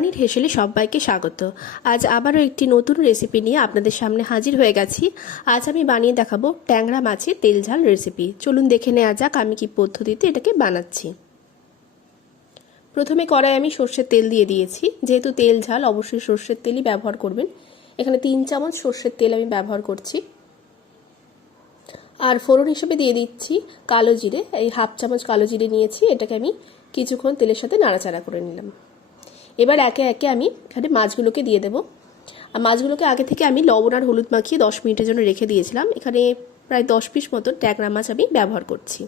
বনানীর হেসেলে সবাইকে স্বাগত। আজ আবারও একটি নতুন রেসিপি নিয়ে আপনাদের সামনে হাজির হয়ে গেছি। আজ আমি বানিয়ে দেখাবো ট্যাংরা মাছের তেল ঝাল রেসিপি। চলুন দেখে নেওয়া যাক আমি কি পদ্ধতিতে এটাকে বানাচ্ছি। প্রথমে কড়াই আমি সর্ষের তেল দিয়ে দিয়েছি। যেহেতু তেল ঝাল অবশ্যই সর্ষের তেলই ব্যবহার করবেন। এখানে 3 চামচ সর্ষের তেল আমি ব্যবহার করছি। আর ফোড়ন হিসেবে দিয়ে দিচ্ছি কালো জিরে। এই হাফ চামচ কালো জিরে নিয়েছি, এটাকে আমি কিছুক্ষণ তেলের সাথে নাড়াচাড়া করে নিলাম। এবার একে একে আমি এখানে মাছগুলোকে দিয়ে দেবো। আর মাছগুলোকে আগে থেকে আমি লবণ আর হলুদ মাখিয়ে 10 মিনিটের জন্য রেখে দিয়েছিলাম। এখানে প্রায় 10 পিস মতো ট্যাংরা মাছ আমি ব্যবহার করছি।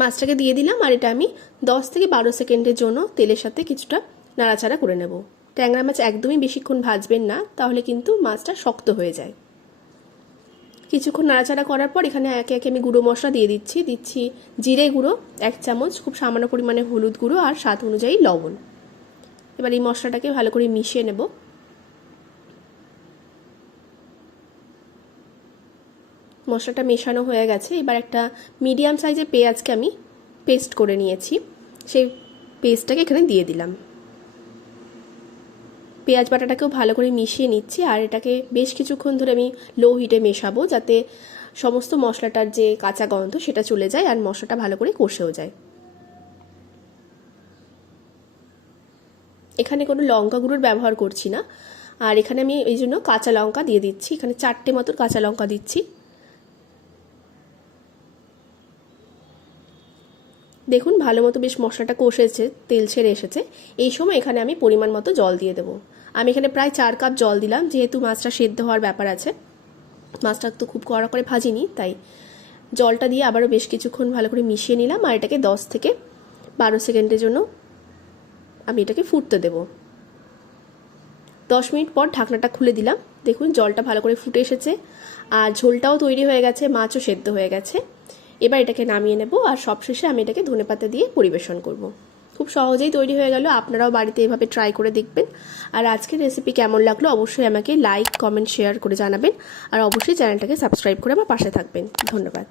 মাছটাকে দিয়ে দিলাম আর এটা আমি 10 থেকে 12 সেকেন্ডের জন্য তেলের সাথে কিছুটা নাড়াচাড়া করে নেব। ট্যাংরা মাছ একদমই বেশিক্ষণ ভাজবেন না, তাহলে কিন্তু মাছটা শক্ত হয়ে যায়। কিছুক্ষণ নাড়াচাড়া করার পর এখানে একে একে আমি গুঁড়ো মশলা দিয়ে দিচ্ছি জিরে গুঁড়ো 1 চামচ, খুব সামান্য পরিমাণে হলুদ গুঁড়ো আর স্বাদ অনুযায়ী লবণ। এবার এই মশলাটাকে ভালো করে মিশিয়ে নেব। মশলাটা মেশানো হয়ে গেছে। এবার একটা মিডিয়াম সাইজের পেঁয়াজকে আমি পেস্ট করে নিয়েছি, সেই পেস্টটাকে এখানে দিয়ে দিলাম। পেঁয়াজ বাটাটাকেও ভালো করে মিশিয়ে নিচ্ছি আর এটাকে বেশ কিছুক্ষণ ধরে আমি লো হিটে মেশাবো, যাতে সমস্ত মশলাটার যে কাঁচা গন্ধ সেটা চলে যায় আর মশলাটা ভালো করে কষেও যায়। এখানে কোনো লঙ্কা গুঁড়োর ব্যবহার করছি না। আর এখানে আমি এই জন্য কাঁচা লঙ্কা দিয়ে দিচ্ছি। এখানে 4টে মতো কাঁচা লঙ্কা দিচ্ছি। দেখুন ভালো মতো বেশ মশলাটা কষেছে, তেল ছেড়ে এসেছে। এই সময় এখানে আমি পরিমাণ মতো জল দিয়ে দেবো। আমি এখানে প্রায় 4 কাপ জল দিলাম, যেহেতু মাছটা সেদ্ধ হওয়ার ব্যাপার আছে। মাছটা তো খুব কড়া করে ভাজিনি, তাই জলটা দিয়ে আবারও বেশ কিছুক্ষণ ভালো করে মিশিয়ে নিলাম আর এটাকে 10 থেকে 12 সেকেন্ডের জন্য আমি এটাকে ফুটতে দেব। 10 মিনিট পর ঢাকনাটা খুলে দিলাম। দেখুন জলটা ভালো করে ফুটে এসেছে আর ঝোলটাও তৈরি হয়ে গেছে, মাছও সেদ্ধ হয়ে গেছে। এবার এটাকে নামিয়ে নেব আর সবশেষে আমি এটাকে ধনেপাতা দিয়ে পরিবেশন করব। খুব সহজেই তৈরি হয়ে গেল। আপনারাও বাড়িতে এভাবে ট্রাই করে দেখবেন। আর আজকের রেসিপি কেমন লাগলো অবশ্যই আমাকে লাইক, কমেন্ট, শেয়ার করে জানাবেন। আর অবশ্যই চ্যানেলটাকে সাবস্ক্রাইব করে আমার পাশে থাকবেন। ধন্যবাদ।